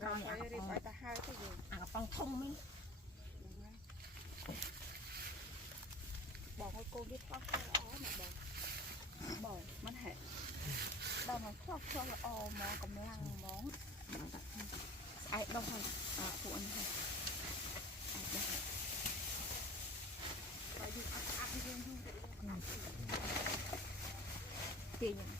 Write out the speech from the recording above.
เราเนี่ยรีบไปตาห้าก็อยู่ปองทุ่งมั้ยบอกให้cô biết khóc cho ó màบอกมันเห็นเรามาครอบครัวอมอกำลังมองไอ้ดองค่ะปวดค่ะไปดูอัดยืนดูเตียง